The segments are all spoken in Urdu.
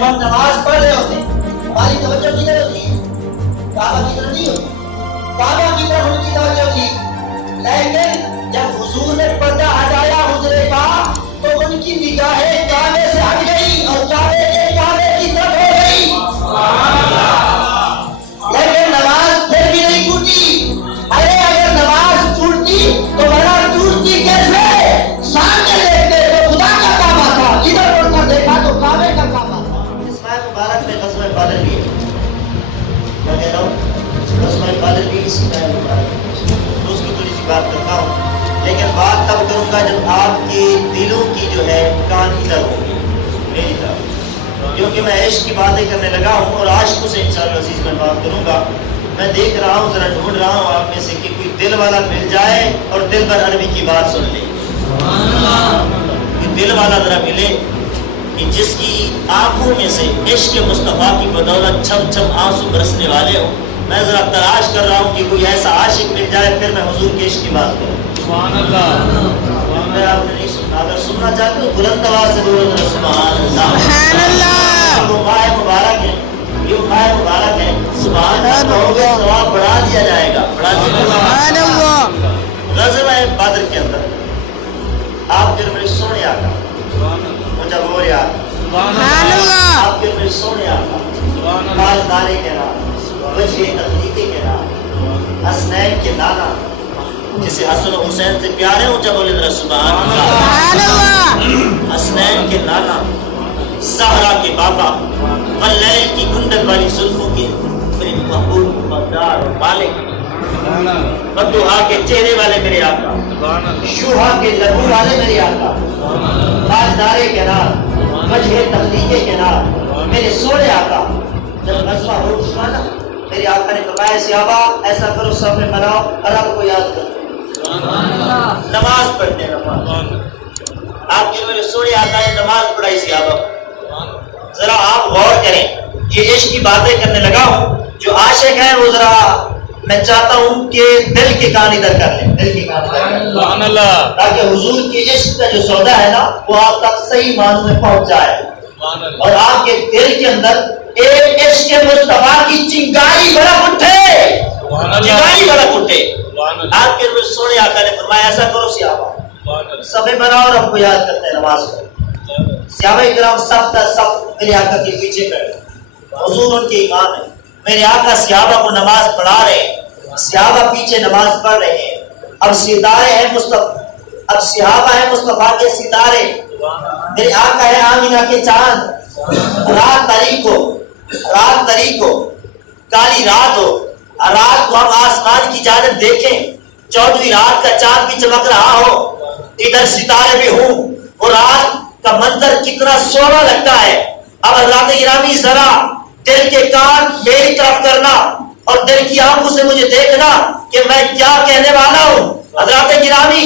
جب ہم نماز پڑھ رہے ہوتے ہیں ہماری توجہ کدھر ہوتی ہے؟ کعبہ کی طرف نہیں ہوتی، کعبہ کی طرف ان کی توجہ تھی، لیکن جب حضور نے پردہ ہٹایا حجرے کا تو ان کی نگاہیں کعبے سے ہٹ گئی اور کعبے کے کعبے کی طرف ہو گئی، لیکن نماز پھر بھی نہیں ٹوٹی۔ ارے اگر نماز ٹوٹتی تو بڑا ٹوٹتی کیسے؟ سامنے دیکھتے تو خدا کا کعبہ تھا، ادھر اڑ کر دیکھا تو کعبے کا کعبہ تھا۔ اس ماہ مبارک میں غزوہ بدر بھی ہے، میں کہہ رہا ہوں غزوہ بدر بھی اسی ماہ مبارک میں، اس کو تھوڑی سی بات کرتا ہوں، لیکن بات تب کروں گا جب آپ کے دلوں کی جو ہے کان ادھر ہوگی میری طرف، کیونکہ میں عشق کی باتیں کرنے لگا ہوں اور عاشقوں سے انشاءاللہ عزیز میں بات کروں گا۔ میں دیکھ رہا ہوں، ذرا ڈھونڈ رہا ہوں آپ میں سے کہ کوئی دل والا مل جائے اور دل پر عربی کی بات سن لے، دل والا ذرا ملے کہ جس کی آنکھوں میں سے عشق مصطفیٰ کی بدولت چھم چھم آنسو برسنے والے ہوں۔ میں ذرا تلاش کر رہا ہوں کہ کوئی ایسا عاشق مل جائے، پھر میں حضور کے عشق کی بات کروں۔ سبحان اللہ۔ میں آپ نے نہیں سننا، اگر سننا چاہتے ہو بلند آواز سے بولو سبحان اللہ۔ سبحان اللہ۔ وہ ماہ مبارک ہے، یہ ماہ مبارک ہے، سبحان اللہ کہو گے ثواب بڑھا دیا جائے گا، بڑھا دیا جائے گا۔ سبحان اللہ۔ غزوہ بدر کے اندر آپ کے میرے سونے آقا مجھے وہ یاد، سبحان اللہ، آپ کے میرے سونے آقا تاجدارے کے نام، وجہ تخلیقے کے نام، حسنین کے نانا، جسے حسن و حسین سے پیارے ہوں جب بولے ذرا سبحان اللہ، حسنین کے نانا، زہرا کے بابا، واللیل کی گندن والی زلفوں کے میرے محبوب مقدار اور مالک، بدوہا کے چہرے والے میرے آقا، شوہا کے لبو والے میرے آقا، تاجدارے کے نام، وجہ تخلیقے کے نام، میرے سونے آقا۔ جب غزوہ ہو چکا نا میرے آقا نے فرمایا صحابہ ایسا کرو صف میں بناؤ اور رب کو یاد کرو، نماز پڑھتے ہیں۔ آپ کے میرے سونے آقا نے نماز پڑھائی صحابہ کو۔ ذرا آپ غور کریں، یہ عشق کی باتیں کرنے لگا ہوں، جو عاشق ہیں وہ ذرا میں چاہتا ہوں کہ دل کے کان ادھر کر لیں، دل کے کان ادھر کر لیں، تاکہ حضور کی عشق کا جو سودا ہے نا وہ آپ تک صحیح معنوں میں پہنچ جائے اور آپ کے دل کے اندر ایک عشق مصطفیٰ کی چنگاری بڑک اٹھے، چنگاری بڑک اٹھے۔ آپ کے سونے آقا نے فرمایا ایسا کرو صحابہ صفے بناؤ اور آپ کو یاد کرتے ہیں نماز کو۔ صحابہ کرام صف در صف میرے آقا کے پیچھے کھڑے، حضور ان کے امام ہیں، میرے آقا صحابہ کو نماز پڑھا رہے ہیں، صحابہ پیچھے نماز پڑھ رہے ہیں۔ اب ستارے ہیں اب صحابہ ہیں مصطفیٰ کے ستارے، میرے آقا ہے آمینہ کے چاند، رات تاریک ہو، کالی رات ہو، رات کو ہم آسمان کی جانب دیکھیں، 14ویں رات کا چاند بھی چمک رہا ہو، ادھر ستارے بھی ہوں، وہ رات کا منظر کتنا سونا لگتا ہے۔ اب حضرات گرامی ذرا دل کے کان میری طرف کرنا اور دل کی آنکھوں سے مجھے دیکھنا کہ میں کیا کہنے والا ہوں۔ حضرات گرامی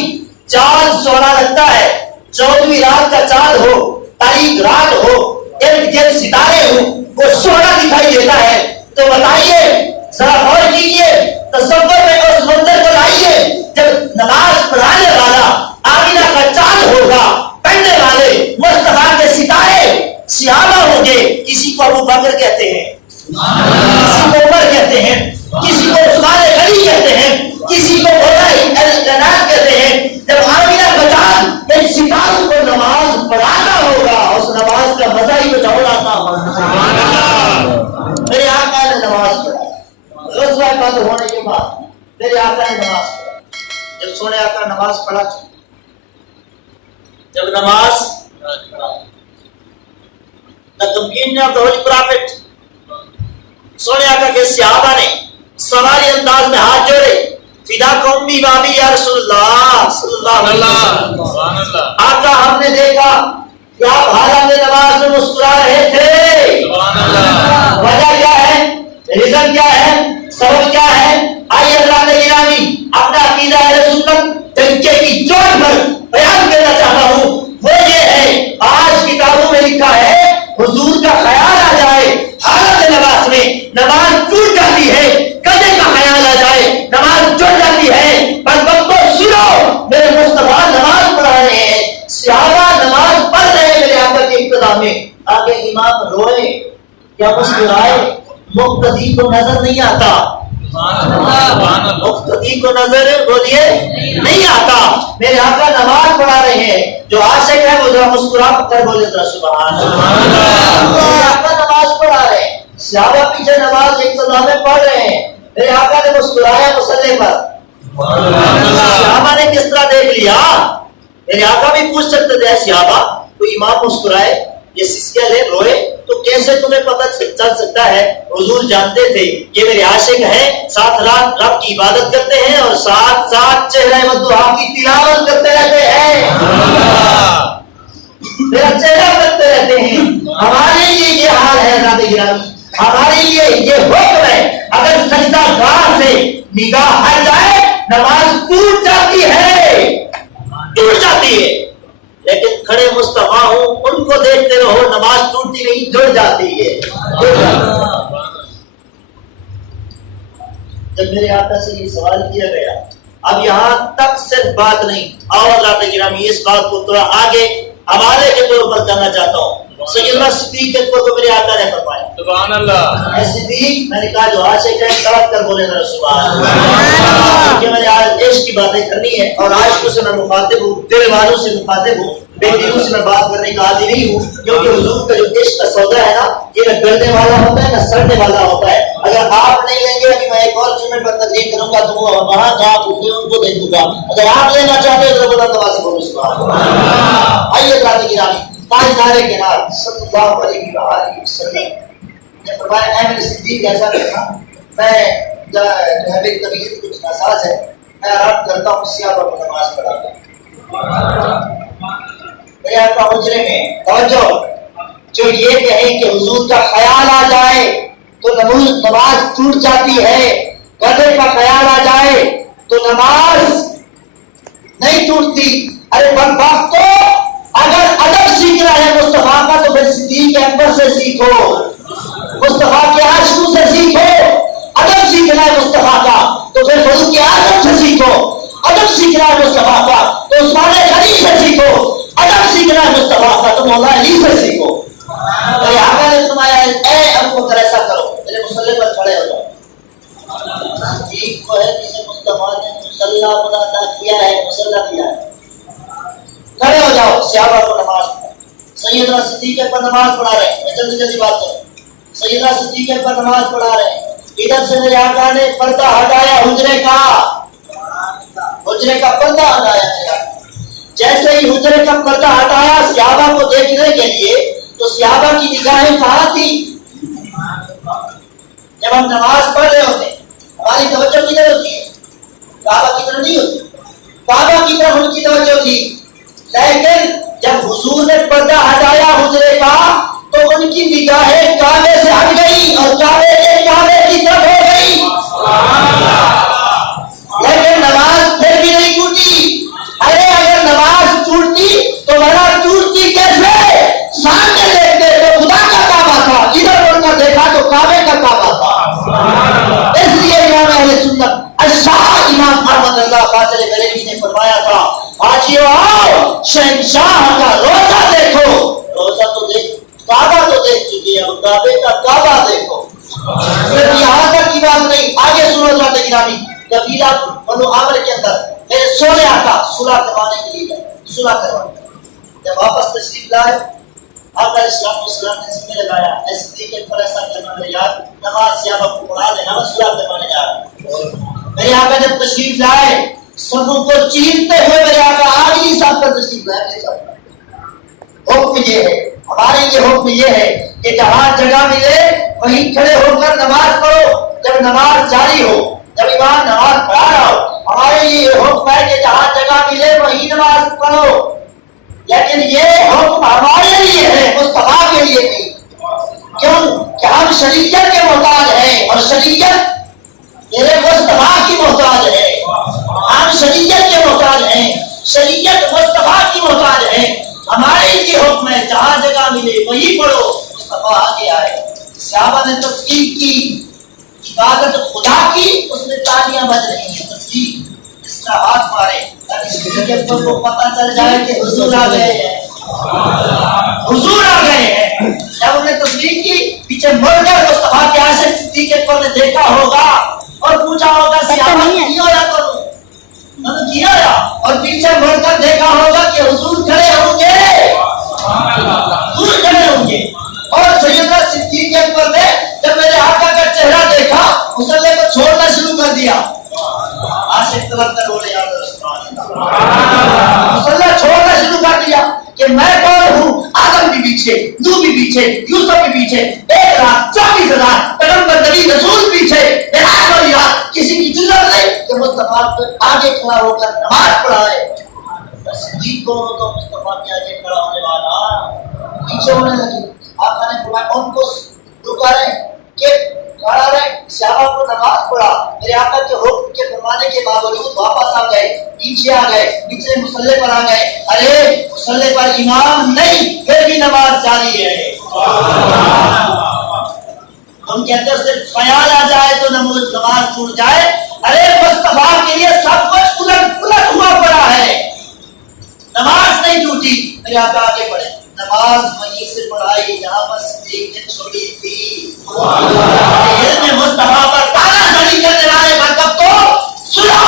چاند سونا لگتا ہے، 14ویں رات کا چاند ہو، تاریک رات ہو، ارد گرد ستارے ہوں، وہ سونا دکھائی دیتا ہے۔ تو بتائیے ذرا غور کیجیے، تصور میں اس منظر کو لائیے جب نماز پڑھانے والا آمینہ کا چاند ہوگا، پڑھنے والے مصطفیٰ کے ستارے صحابہ ہوں گے۔ کسی کو ابو بکر کہتے ہیں، کسی کو عمر کہتے ہیں، کسی کو عثمان غنی کہتے ہیں، کسی کو العناد کہتے ہیں۔ جب آمینہ کا چاند ان ستاروں کو نماز پڑھانا ہوگا، اس نماز کا مزہ ہی کچھ اور آتا ہوگا۔ میرے آقا نے نماز پڑھا، غزوہ بدر ہونے کے بعد میرے آقا نے نماز پڑھا۔ جب سونے آقا نماز پڑھا، جب نماز the companion of the Holy Prophet سونے آقا کے صحابہ نے سواری انداز میں ہاتھ جوڑے، فدا قومی بابی یا رسول اللہ صلی اللہ علیہ وسلم۔ آقا ہم نے دیکھا کہ آپ حالات نماز میں مسکرا رہے تھے، وجہ کیا ہے، ریزن کیا ہے، سبب کیا ہے؟ آئیے اللہ نے گرامی اپنا عقیدہ اہل سنت طریقے کی جوڑ پر بیان کرنا چاہتا ہوں۔ وہ یہ ہے، آج کتابوں میں لکھا ہے حضور کا خیال آ جائے حالت نماز میں، نماز ٹوٹ جاتی ہے، قضے کا خیال آ جائے نماز ٹوٹ جاتی ہے۔ بس بندو سنو، میرے مصطفیٰ نماز پڑھا رہے ہیں، صحابہ نماز پڑھ رہے ہیں میرے آقا کی اقتداء میں، آگے امام روئے یا مسکرائے مقتدی کو نظر نہیں آتا. مقتدی کو نظر بولیے نہیں آتا. میرے آقا نماز پڑھا رہے ہیں, جو عاشق ہے وہ ذرا مسکرا کر بولے ذرا سبحان اللہ. میرے آقا نماز پڑھا رہے ہیں, صحابہ پیچھے نماز اقتدا میں پڑھ رہے ہیں, میرے آقا نے مسکرایا مصلی پر. صحابہ نے کس طرح دیکھ لیا؟ میرے آقا بھی پوچھ سکتے تھے صحابہ کوئی امام مسکرائے یہ سسکیاں لے روئے تو کیسے تمہیں پتہ چل سکتا ہے؟ حضور جانتے تھے یہ میرے عاشق ہیں, ساتھ رات رب کی عبادت کرتے ہیں اور ساتھ ساتھ چہرہ مدعا کی تلاوت کرتے رہتے ہیں, میرا چہرہ کرتے رہتے ہیں. ہمارے لیے یہ حال ہے حضرات گرامی, ہمارے لیے یہ حکم ہے اگر سجدہ گاہ سے نگاہ ہٹ جائے نماز ٹوٹ جاتی ہے, ٹوٹ جاتی ہے. لیکن کھڑے مصطفیٰ ہوں ان کو دیکھتے رہو, نماز ٹوٹتی نہیں جڑ جاتی ہے. جب میرے آقا سے یہ سوال کیا گیا, اب یہاں تک صرف بات نہیں, اور حضرات گرامی اس بات کو تھوڑا آگے حوالے کے طور پر کرنا چاہتا ہوں. سیدنا صدیق کو میرے آقا نے فرمایا سبحان اللہ, اے صدیق, میں نے کہا جو عاشق ہے تڑپ کر بولے ذرا سبحان اللہ, کہ میں نے آج عشق کی باتیں کرنی ہے اور عاشقوں سے میں مخاطب ہوں, دل والوں سے مخاطب ہوں, بے دلوں سے میں بات کرنے کا عادی نہیں ہوں, کیونکہ حضور کا جو عشق کا سودا ہے نا یہ نہ گلنے والا ہوتا ہے نہ سڑنے والا ہوتا ہے. اگر آپ نہیں لیں گے ابھی میں ایک اور جمعے پر تقریر کروں گا تو وہاں جہاں بھوکے ان کو دے دوں گا. اگر آپ لینا چاہتے ہیں تو بلند آواز سے بولو سبحان اللہ. آئیے حضرات گرامی, تاجدار کنار صلی اللہ علیہ وسلم نے فرمایا اے میرے صدیق ایسا کرنا, میں جو ہے میری طبیعت کچھ ناساز ہے, میں آرام کرتا ہوں صحابہ کو نماز پڑھاتا ہوں. میرے آقا حجرے میں توجہ, جو یہ کہیں کہ حضور کا خیال آ جائے تو نماز ٹوٹ جاتی ہے, گدھے کا خیال آ جائے تو نماز نہیں ٹوٹتی. ارے بدبختو, اگر ادب سیکھنا ہے مصطفیٰ کا تو پھر صدیق اکبر سے سیکھو, مصطفیٰ کے عاشقوں سے سیکھو. ادب سیکھنا ہے مصطفیٰ کا تو پھر فاروق اعظم سے سیکھو. ادب سیکھنا ہے مصطفیٰ کا تو عثمان غنی سے سیکھو. ادب سیکھنا ہے مصطفیٰ کا تو مولا علی سے سیکھو. تو یہاں نے فرمایا اے ابو بکر ایسا کرو, میرے مصلی پر کھڑے ہو جاؤ. ٹھیک وہ ہے جسے مصطفیٰ نے مصلی ادا کیا ہے, مصلی کیا ہے, کھڑے ہو جاؤ. صحابہ کو نماز پڑھا. سیدنا صدیق پر نماز پڑھا رہے ہیں, میں جلدی جلدی بات کروں. سیدنا صدیق پر نماز پڑھا رہے ہیں, ادھر سے میرے آقا نے پردہ ہٹایا حجرے کا, حجرے کا پردہ ہٹایا. جیسے ہی حجرے کا پردہ ہٹایا صحابہ کو دیکھنے کے لیے, تو صحابہ کی نگاہیں کہاں تھی؟ جب ہم نماز پڑھ رہے ہوتے ہماری توجہ کدھر ہوتی ہے؟ کعبہ کی طرف نہیں ہوتی, کعبہ کی طرف ان کی توجہ تھی. لیکن جب حضور نے پردہ ہٹایا حجرے کا تو ان کی نگاہیں کعبے سے ہٹ گئی اور کعبے کی طرف ہو گئی. لیکن نماز پھر بھی نہیں ٹوٹی. ارے اگر نماز ٹوٹتی تو بڑا ٹوٹتی کیسے؟ سامنے دیکھتے تو خدا کا کعبہ تھا, ادھر مڑ کر دیکھا تو کعبے کا کعبہ تھا. اس لیے امام اہل سنت الشاہ امام احمد رضا فاضل بریلوی نے فرمایا تھا, حاجیو آؤ شہنشاہ کا روزہ دیکھو. روزہ تو دیکھ, کعبہ تو دیکھ چکی ہے, اب کعبے کا کعبہ دیکھو. صرف یہاں تک کی بات نہیں, آگے سنو حضرات گرامی. قبیلہ بنو عامر کے اندر میرے سونے آقا صلح کروانے کے لیے صلح کروانے, جب واپس تشریف لائے آقا اسلام نے ذمہ لگایا, ایسے طریقے پر ایسا کرنا میرے یار, نماز صحابہ کو پڑھا دینا, میں صلح کروانے جا رہا ہوں. میرے آقا جب تشریف لائے صفوں کو چیرتے ہوئے میرے آقا آخری صف پر تشریف لائے. حکم یہ ہے, ہمارے لیے حکم یہ ہے کہ جہاں جگہ ملے وہیں کھڑے ہو کر نماز پڑھو. جب نماز جاری ہو, جب امام نماز پڑھا رہا ہو, ہمارے لیے یہ حکم ہے کہ جہاں جگہ ملے وہیں نماز پڑھو. لیکن یہ حکم ہمارے لیے ہے, مصطفیٰ کے لیے نہیں. کیوں کہ ہم شریعت کے محتاج ہیں اور شریعت میرے مصطفیٰ کی محتاج ہے. ہم شریعت کے محتاج ہیں, شریعت مصطفیٰ کی محتاج ہے. ہمارے لیے حکم ہے جہاں جگہ ملے وہی پڑھو, مصطفیٰ آگے آئے. صحابہ نے تصدیق کی, عبادت خدا کی, اس میں تالیاں بج رہی ہیں. تصدیق اس کا ہاتھ مارے تاکہ شریعت کو پتہ چل جائے کہ حضور آ گئے ہیں, حضور آ گئے ہیں. اور پیچھے مڑ کر دیکھا ہوگا کہ حضور کھڑے ہوں گے، حضور کھڑے ہوں گے. اور سیدنا صدیق اکبر نے جب میرے آقا کا چہرہ دیکھا مصلی کو چھوڑنا شروع کر دیا. عاشق طلب کر بولے یا رسول اللہ، مصلی چھوڑنا شروع کر دیا کہ میں کون ہوں. آدم بھی پیچھے، نوح بھی پیچھے، یوسف بھی پیچھے، 1,24,000 پیغمبر نبی رسول پیچھے. کسی کی ضرورت نہیں کہ مصطفیٰ آگے کھڑا ہو کر نماز پڑھائے. صدیق کون ہو تو مصطفیٰ کے آگے کھڑا ہونے والا پیچھے ہونے لگے. آقا نے فرمایا ان کو رکا رہے کہ کھڑا رہے. صحابہ کو نماز پڑھا. میرے آقا کے حکم کے فرمانے کے باوجود واپس آ گئے، پیچھے آ گئے، پچھلے مصلی پر آ گئے. ارے مصلی پر امام نہیں پھر بھی نماز جاری ہے. تم کہتے ہو صرف خیال آ جائے تو نماز ٹوٹ جائے. ارے مصطفیٰ کے لیے سب کچھ الٹ پلٹ ہوا پڑا ہے، نماز نہیں ٹوٹی. میرے آقا آگے بڑھے. نماز وہیں سے پڑھائی جہاں پر صدیق نے چھوڑی تھی. علم مصطفیٰ پر تانا زنی کرنے والے برکت کو سنو.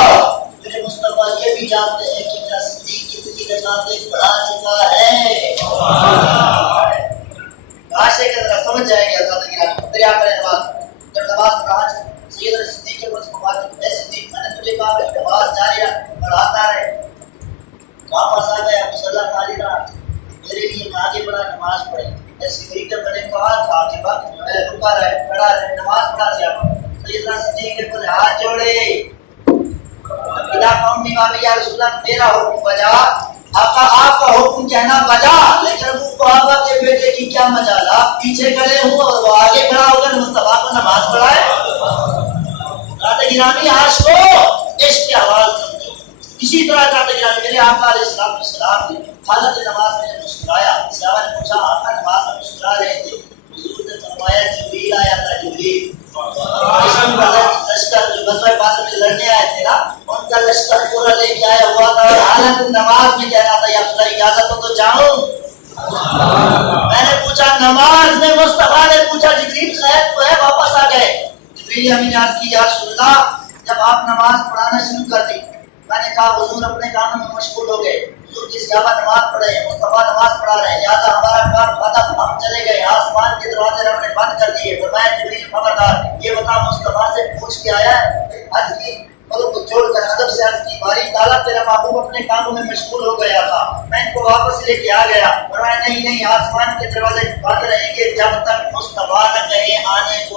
میرے مصطفیٰ یہ بھی جانتے ہیں کہ میرا صدیق کتنی رکعتیں پڑھا چکا ہے. عاشق کے ذرا سمجھ جائے گا. میرے آقا نے جب نماز پڑھا سیدنا صدیق کے پاس مبارک اے صدیق میں نے تجھے کہا کہ نماز جاری رکھ، پڑھاتا رہے. واپس آ گیا مصلی خالی رہا. میرے لیے آگے بڑھا نماز پڑھے. صدیق نے میں نے کہا تھا کہ وقت میں رکا رہے کھڑا رہے نماز پڑھا دیا. سیدنا صدیق نے بولے ہاتھ جوڑے خدا قوم میں یا رسول اللہ میرا حکم بجا. آقا آپ کا حکم کہنا بجا، لیکن ابو قحافہ کے بیٹے کی کیا مجال. آپ پیچھے کھڑے ہوں اور وہ آگے کھڑا ہو کر مصطفیٰ کو نماز پڑھائے. گرامی عاشقو عشق کے حوال سمجھو. اسی طرح گرامی میرے آقا علیہ السلام نے حالت نماز میں مسکرایا. صحابہ نے پوچھا آقا نماز میں مسکرا رہے تھے. حضور نے فرمایا جبریل آیا تھا. جبریل لشکر جو غزوہ بدر میں لڑنے آئے تھے نا ان کا لشکر پورا لے کے آیا ہوا تھا اور حالت نماز میں کہنا تھا یا رسول اللہ اجازت ہو تو جاؤں. میں نے پوچھا نماز میں مصطفیٰ نے پوچھا جبریل خیر تو ہے واپس آ گئے. جبریل ہمیں یاد کی یا رسول اللہ جب آپ نماز پڑھانا شروع کر دی میں نے کہا حضور اپنے کاموں میں مشغول ہو گئے. حضور کی صحابہ نماز پڑھ رہے ہیں، مصطفیٰ نماز پڑھا رہے ہیں، لہٰذا ہمارا کام ختم. ہم چلے گئے، آسمان کے دروازے ہم نے بند کر دیے. فرمایا جبریل خبردار یہ بتا مصطفیٰ سے پوچھ کے آیا ہے. عرض کی مطلب کو چھوڑ کر ادب سے عرض کی باری تعالیٰ تیرا محبوب اپنے کاموں میں مشغول ہو گیا تھا، میں ان کو واپس لے کے آ گیا. فرمایا نہیں نہیں آسمان کے دروازے بند رہیں گے جب تک مصطفیٰ نہ کہے آنے کو